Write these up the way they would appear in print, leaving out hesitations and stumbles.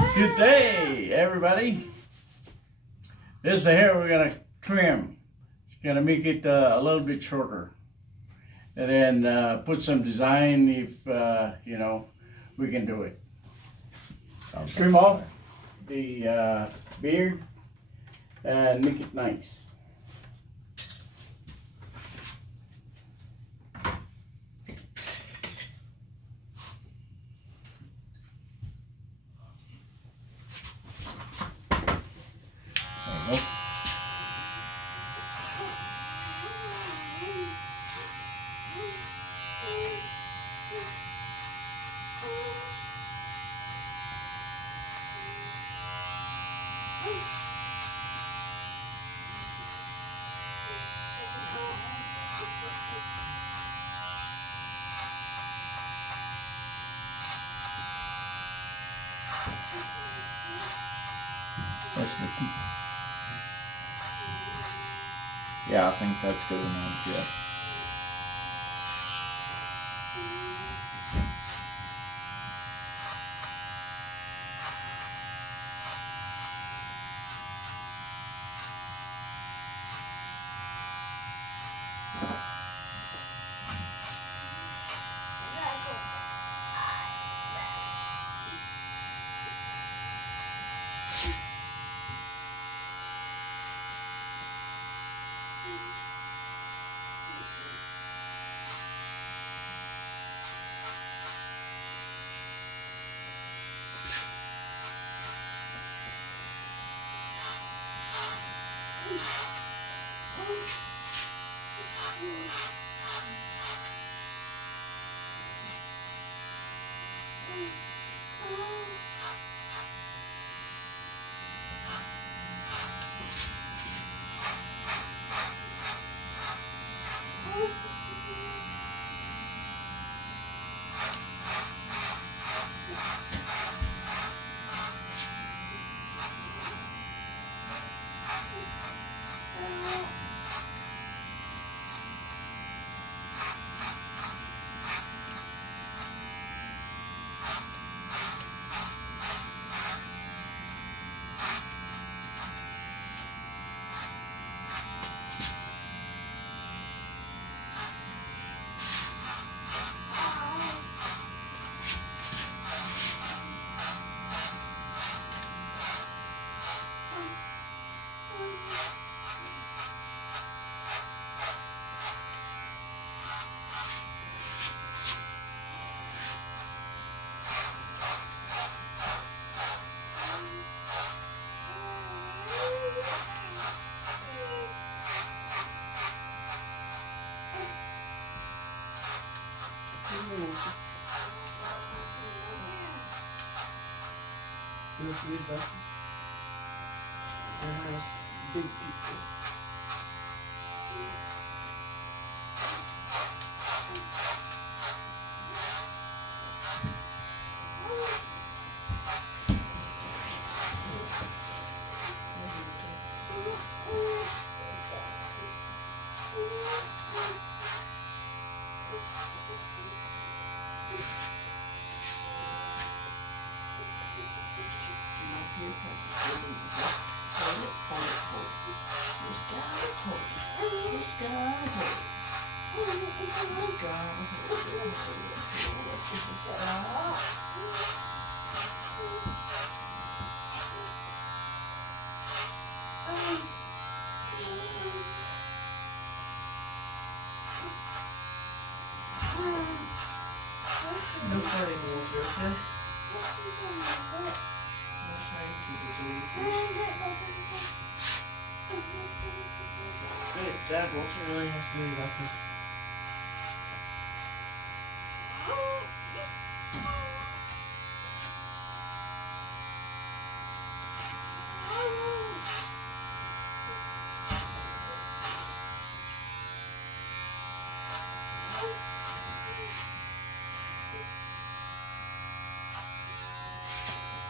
Good day, everybody. This is the hair we're gonna trim. It's gonna make it a little bit shorter, and then put some design if we can do it. Trim off the beard and make it nice. There you go. Yeah, I think that's good enough, yeah. Big people. No fighting water, okay? No fighting Good, Dad wasn't really has to leave after.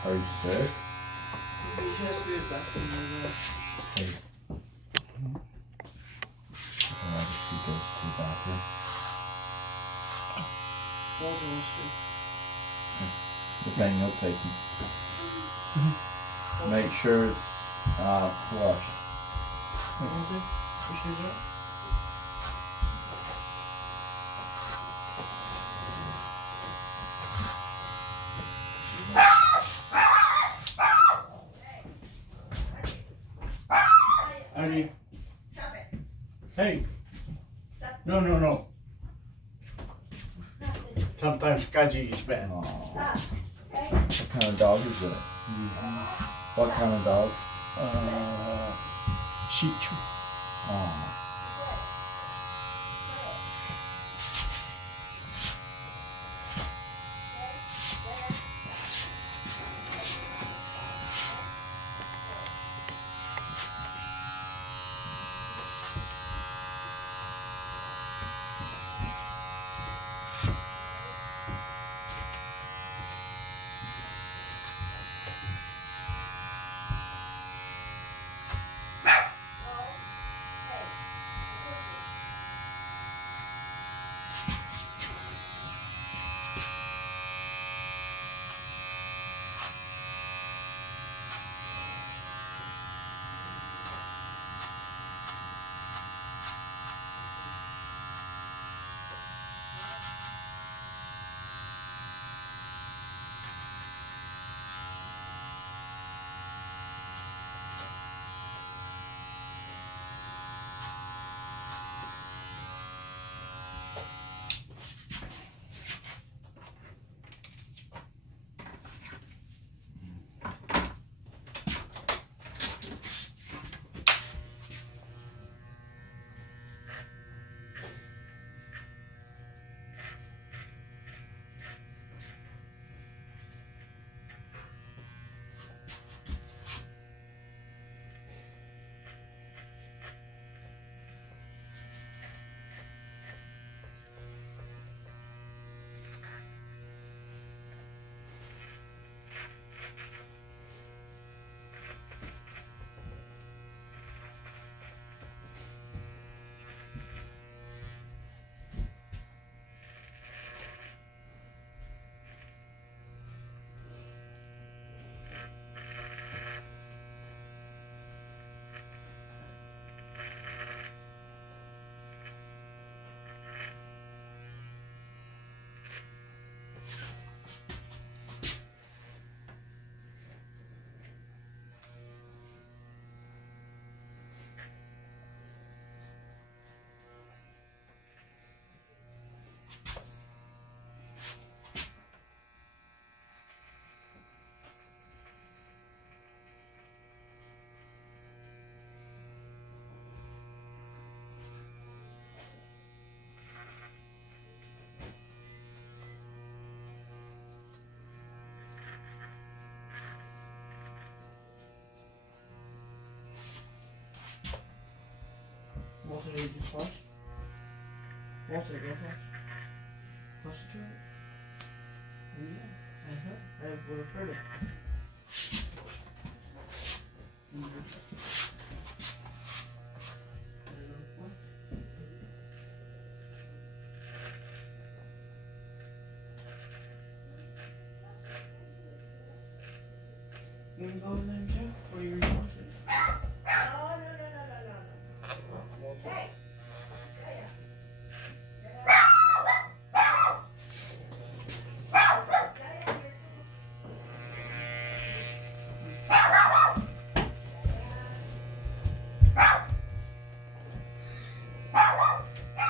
Are you sick? She has to go to the bathroom right Hey. Why did she go to the bathroom? now. Walter wants to. You're playing note taking. Make sure it's flush. Okay. Your shoes are. Honey. Hey. No. Sometimes Kaji is bad. Aw. What kind of dog is it? What kind of dog? Shih Tzu. Aw. Walter, did you just flush? Walter, go flush. Flush the toilet. Yeah. I would have heard it. You can go in there and check before you reflush it. Hey!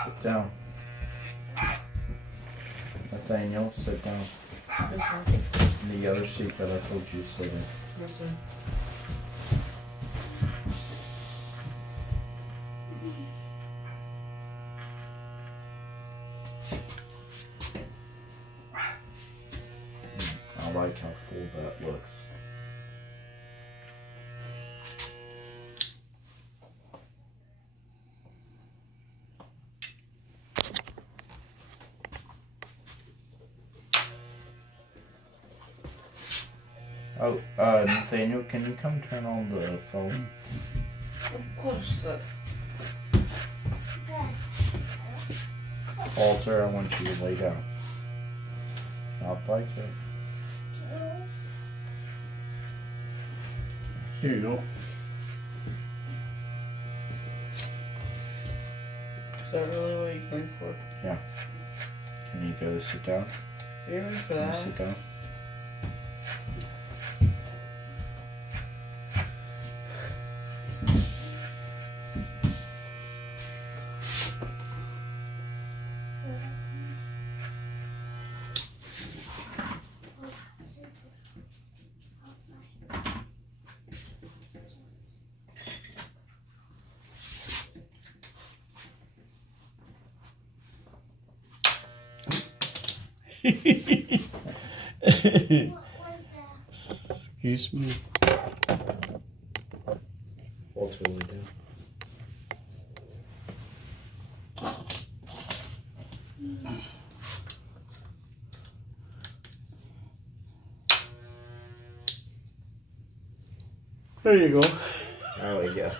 Sit down. Nathaniel, sit down. This one. In the other seat that I told you to sit in. This one. I like how full that looks. Oh, Nathaniel, can you come turn on the phone? Of course, sir. Walter, I want you to lay down. Not like that. Here you go. Is that really what you came for? Can you go sit down? You ready for Can you that? sit down? Excuse me. What's really down? There you go. There we go.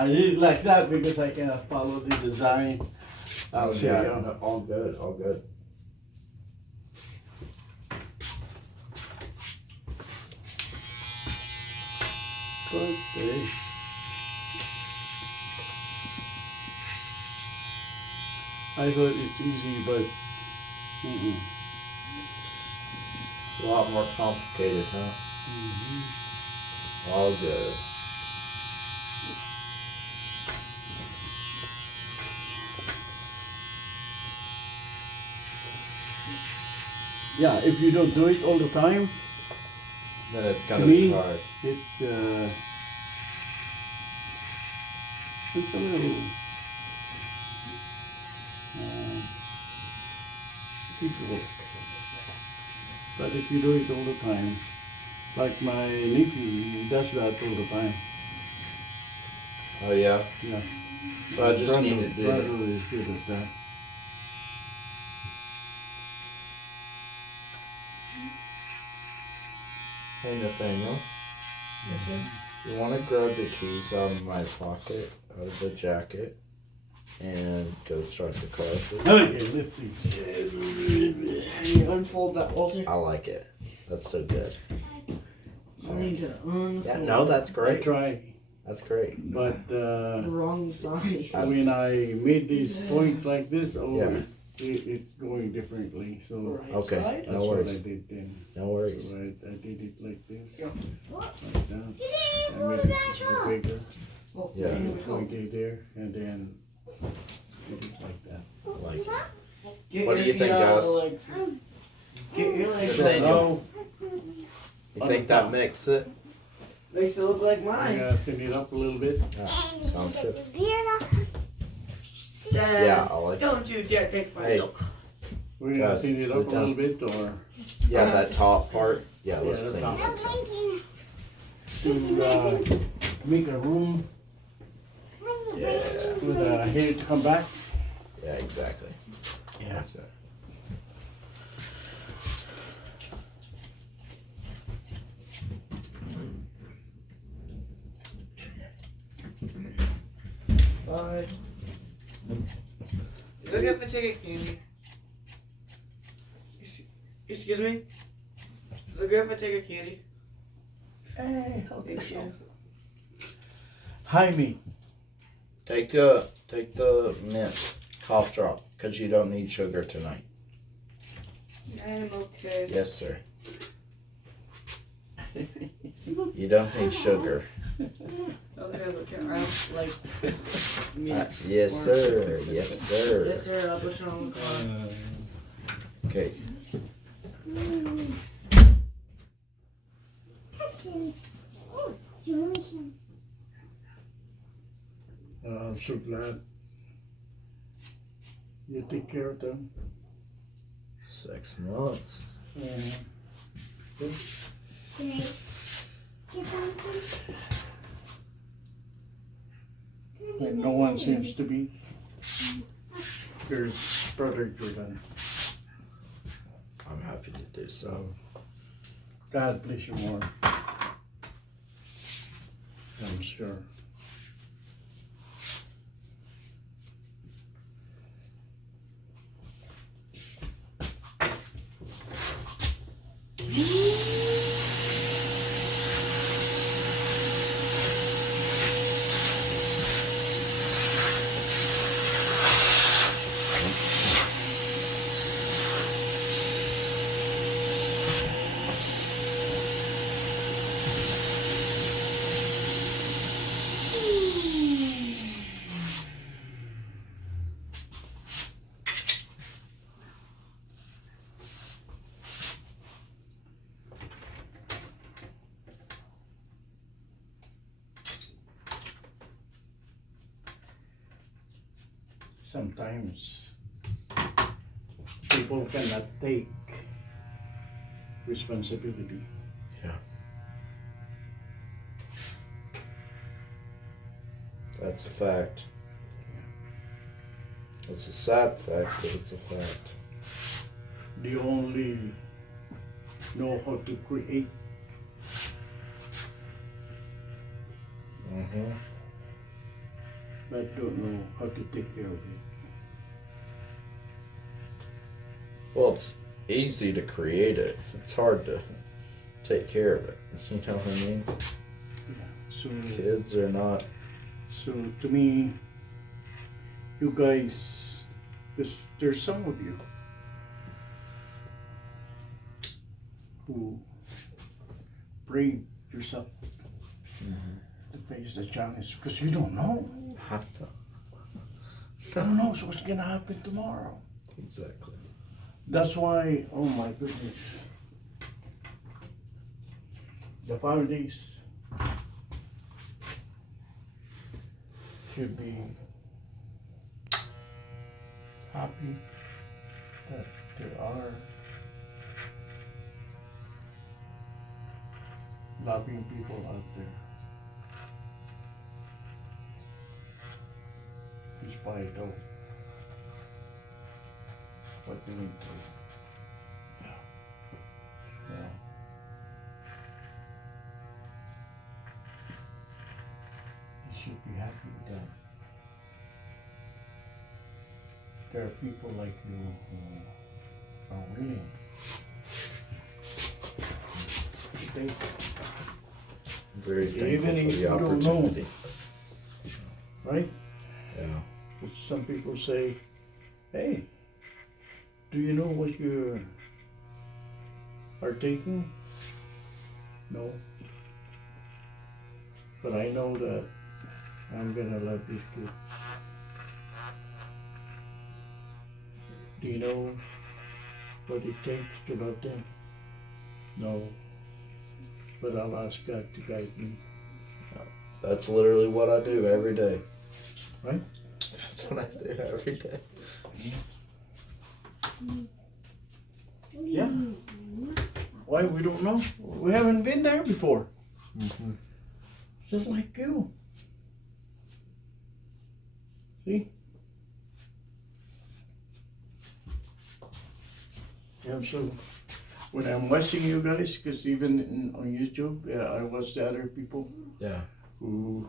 I did it like that because I cannot follow the design. I'll show Yeah, you. no, all good, all good. Okay. I thought it's easy, but mm-mm. It's a lot more complicated, huh? All good. Yeah, if you don't do it all the time, Then it's To gonna be me- hard. it's a little feasible. But if you do it all the time, like my nephew, he does that all the time. Oh yeah. Yeah. So I just Brother, need to do brother that. is good at that. Hey Nathaniel, Yes, sir. you want to grab the keys out of my pocket, out of the jacket, and go start the car, please? Okay, let's see. You unfold that, Walter. I like it. That's so good. I need to unfold. Yeah, no, that's I great. try, That's great. but the wrong side. when I made this point like this, Yeah. it's going differently. So Right Okay. side. that's No what I worries. did then. No worries. So I did it like this, Yeah. like that. I made it a little bigger, Oh, Yeah. here we go. pointed there, and then did it like that. I like it. Get What do your you feet think, out of guys? the legs. Get your legs Good out. thing. Now You think that makes it? Makes it look like I'm mine. gonna thin it up a little bit. Yeah, sounds good. Dad, Yeah, I like it. don't you dare take my Hey. milk. We're gonna Guys, thin it sit up a down. little bit, or Yeah, that top part. Yeah, let's Yeah, clean the it. to make a room Yeah, for the hair to come back. yeah, exactly. Yeah. Exactly. Bye. Is it okay if I take a candy? Excuse me? Is it okay if I take a candy? Hey, Thank you. Jaime, Take the mint cough drop because you don't need sugar tonight. I'm okay. Yes, sir. You don't need sugar. Okay, look, I have like mints. Yes, or- sir. Yes, sir. Yes, sir. I'll put you on the car. Okay. I'm so glad you take care of them. 6 months. And no one seems to be. There's brother Jordan. I'm happy to do so. So God bless you more. I'm sure. Sometimes people cannot take responsibility. That's a fact. It's a sad fact, but it's a fact. They only know how to create. Mm-hmm. but don't know how to take care of it. Well, it's easy to create it. It's hard to take care of it. You know what I mean? Yeah. So Kids are not. So to me, you guys, because there's some of you who brave yourself to face the challenge because you don't know. Have to. Who knows what's gonna happen tomorrow? Exactly. That's why, oh my goodness, the families should be happy that there are loving people out there. Despite of what they went through. Yeah. You should be happy with that. There are people like you who are willing to take I'm very thankful Even for if the you don't know. opportunity. right? Yeah. Some people say, hey, do you know what you are taking? No. But I know that I'm gonna love these kids. Do you know what it takes to love them? No. But I'll ask God to guide me. That's literally what I do every day. Right? That's what I do every day. Yeah. Why we don't know? We haven't been there before. Mm-hmm. Just like you. See? Yeah, so when I'm watching you guys, because even on YouTube, I watch the other people Yeah. who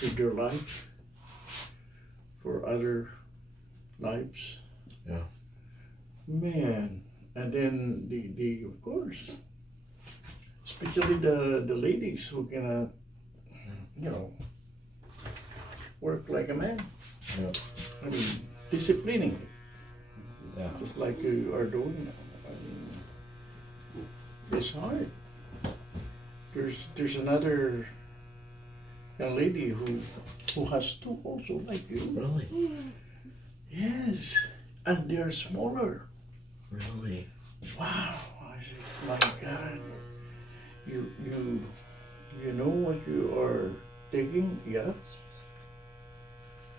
give their life for other lives. Yeah. Man, and then the of course, especially the ladies who can, work like a man. Yeah. I mean, disciplining, Yeah. just like you are doing now. I mean, it's hard. There's another young lady who has two also like you. Really? Yes, and they are smaller. Really? Wow! I said, my God, you know what you are taking? Yes.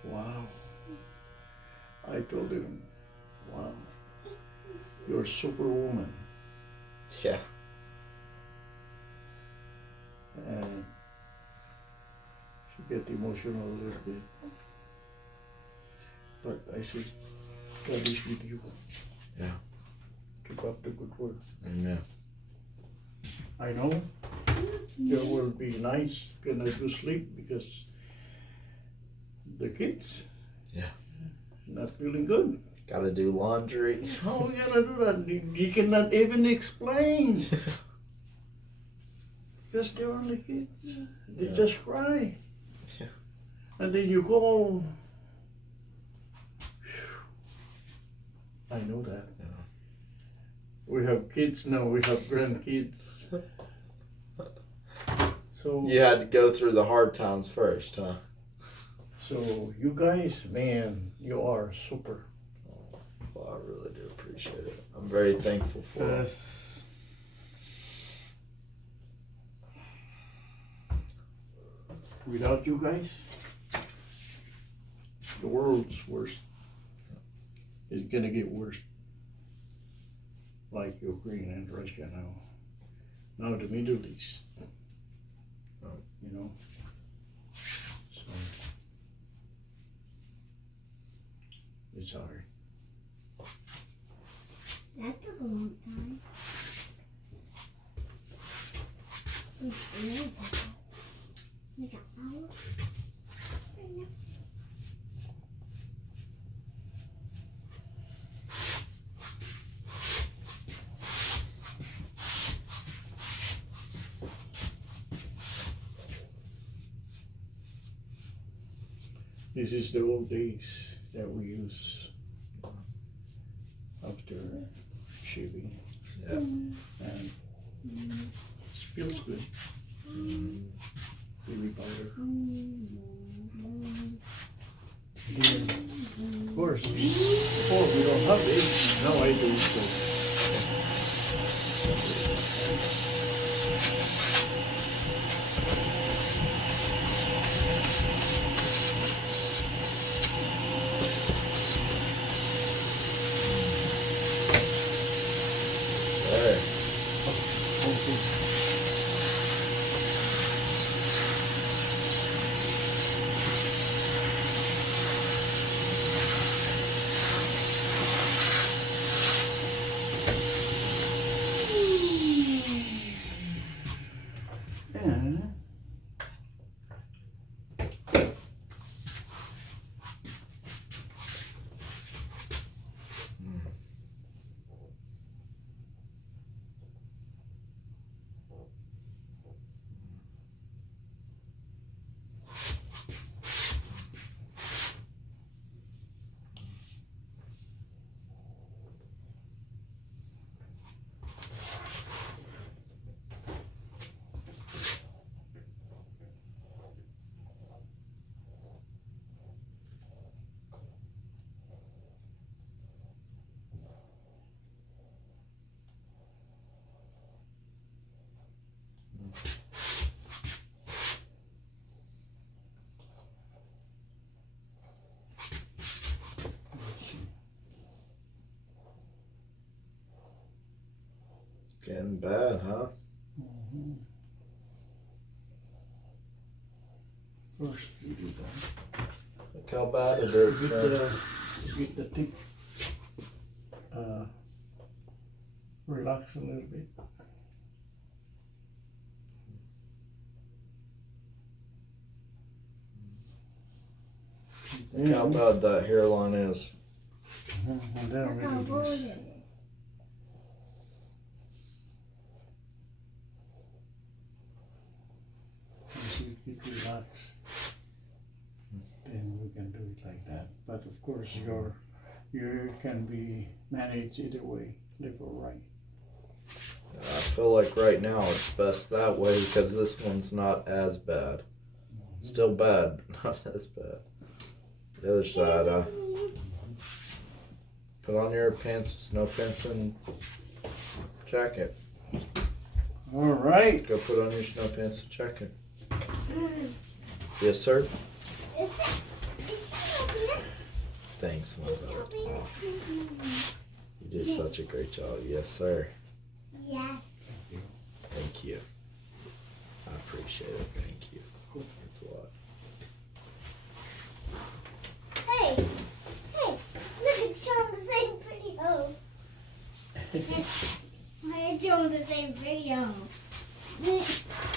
Wow. I told him, wow, you're superwoman. Yeah. And she get emotional a little bit. But I said, God is with you. Yeah. Keep up the good work. Amen. I know there will be nights gonna do sleep because the kids not feeling good. Gotta do laundry. How we gonna do that? You cannot even explain. Because they're only kids. They Yeah. just cry. Yeah. And then you call. I know that. Yeah. We have kids now, we have grandkids. So You had to go through the hard times first, huh? So you guys, man, you are super. Well, I really do appreciate it. I'm very thankful for it. Yes. Without you guys, the world's worse. It's gonna get worse. Like Ukraine and Russia now. Now the Middle East. Oh. You know? So it's hard. That took a long time. We got hours. This is the old days that we use after shaving. Yeah. And it feels good. Baby powder. Then, of course, before we don't have this, now I do so. There. Yeah. Getting bad, huh? Mhm. First, you do that. Look how bad it You is. get the tip, relax a little bit. Look how bad that hairline is. And then Look how really bold this. it is. Once you get relaxed, then we can do it like that. But of course, you can be managed either way, left or right. I feel like right now it's best that way because this one's not as bad. Still bad, not as bad. The other side, put on your pants, snow pants, and jacket. All right. Go put on your snow pants and jacket. Yes, sir. Is she open it? Thanks, my Is she love. open it? You did such a great job. Yes, sir. Yes. Thank you. I appreciate it. Thank you. Thanks a lot. Hey, look, it's showing the same video. Why it's showing the same video?